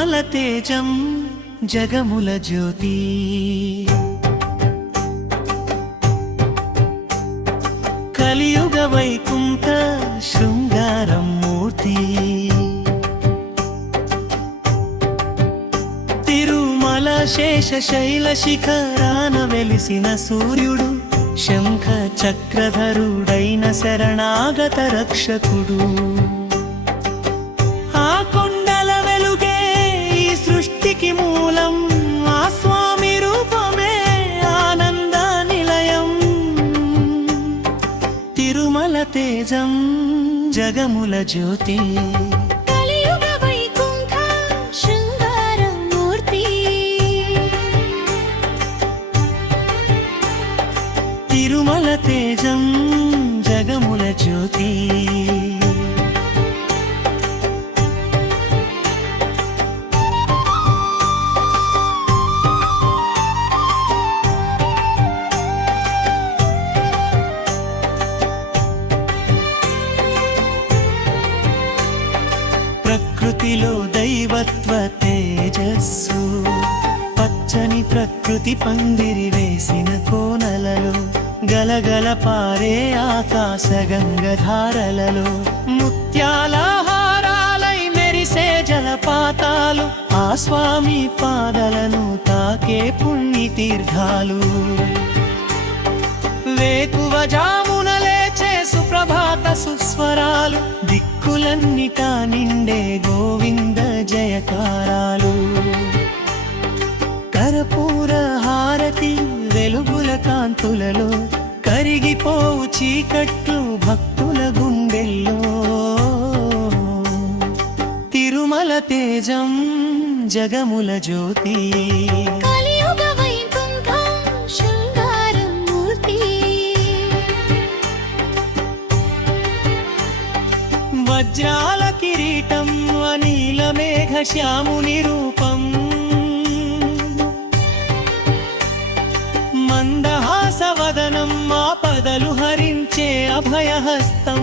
తిరుమల తేజం జగముల జ్యోతి కలియుగ వైకుంఠ శృంగారం మూర్తి తిరుమల శేషశైల శిఖరాన వెలిసిన సూర్యుడు శంఖ చక్రధరుడైన శరణాగత రక్షకుడు ఆ కొండల వెలుగే ఈ సృష్టికి మూలం ఆ స్వామి రూపమే ఆనంద నిలయం తిరుమల తేజం జగముల జ్యోతి కలియుగ వైకుంఠ శృంగార మూర్తి తిరుమల తేజం జగముల జ్యోతి ప్రకృతిలో దైవత్వ తేజస్సు పచ్చని ప్రకృతి పందిరి వేసిన కోనలలో గలగల పారే ఆకాశ గంగధారలలో ముత్యాల హారాలై మెరిసే జలపాతాలు ఆ స్వామి పాదలను తాకే పుణ్య తీర్థాలు వేకువ జామున లేచే సుప్రభాత సుస్వరాలు దిక్కులన్నిటా నిండే గోవింద జయకారాలు కర్పూర హారతి వెలుగుల కాంతులలో కరిగిపోవు చీకట్లు భక్తుల గుండెల్లో తిరుమల తేజం జగముల జ్యోతి కలియుగ వైకుంఠ శృంగార మూర్తి వజ్రాల కిరీటం అనిల మేఘ శ్యాముని రూపం మందహాసవదనం ఆపదలు హరించే అభయహస్తం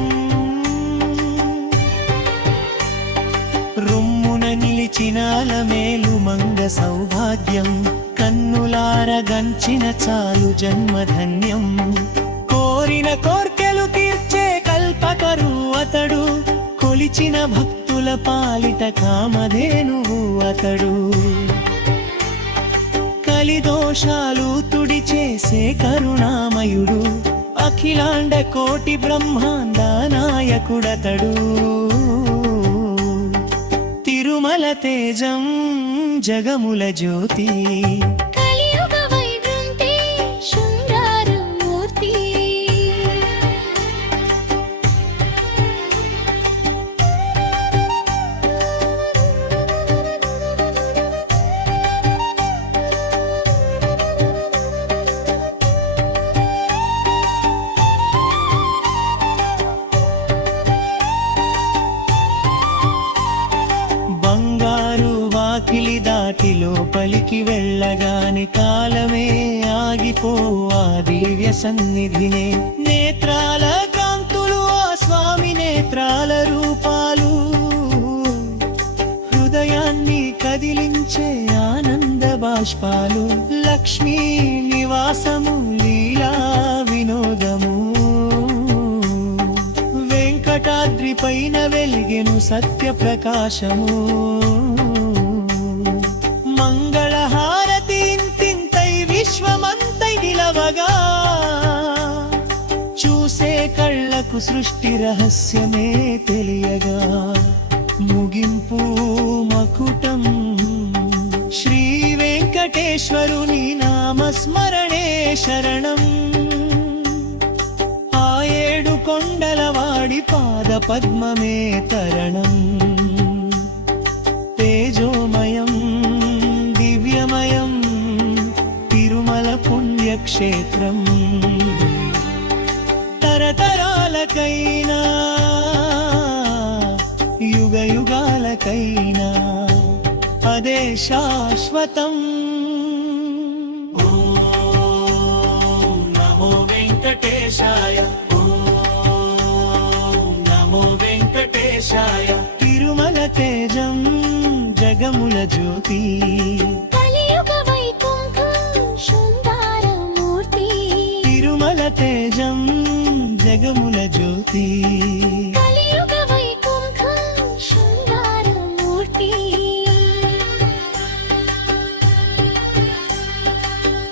రుమ్మున నిలిచిన అలమేలు మంగ సౌభాగ్యం కన్నులారగంచిన చాలు జన్మధన్యం కోరిన కోర్కెలు తీర్చే కల్పకరు అతడు కొలిచిన భక్తుల పాలిట కామధేనువు అతడు కలిదోషాలు తుడి చేసే కరుణామయుడు అఖిలాండ కోటి బ్రహ్మాండ నాయకుడతడు తిరుమల తేజం జగముల జ్యోతి కలియుగ వైకుంఠ శృంగార మూర్తి బంగారు వాకిలి దాటి లోపలికి వెళ్ళగానే కాలమే ఆగిపోవు ఆ దివ్య సన్నిధినే నేత్రాల కాంతులు ఆ స్వామి నేత్రాల రూపాలు హృదయాన్ని కదిలించే ఆనంద బాష్పాలు లక్ష్మీ నివాసము లీలా వినోదము వెంకటాద్రి పైన వెలిగెను సత్య ప్రకాశము మంగళహారతి ఇంతింతై విశ్వమంతై నిలవగా చూసే కళ్ళకు సృష్టి రహస్యమే తెలియగా ముగింపు మకుటం శ్రీ వెంకటేశ్వరుని నామస్మరణే శరణం ఆ ఏడు కొండలవాడి పాద పద్మమే తరణం తేజోమయం దివ్యమయం తిరుమల పుణ్యక్షేత్రం తరతరాలకైనా యుగ యుగాలకైనా అదే శాశ్వతం ఓం నమో వెంకటేశాయ ఓం నమో వెంకటేశాయ తిరుమల తేజం జగ జగముల జ్యోతి కలియుగ వైకుంఠం శృంగారమూర్తి తిరుమల తేజం జగముల జ్యోతి కలియుగ వైకుంఠం శృంగారమూర్తి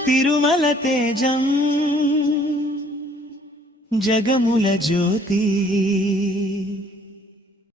తిరుమల తేజం జగముల జ్యోతి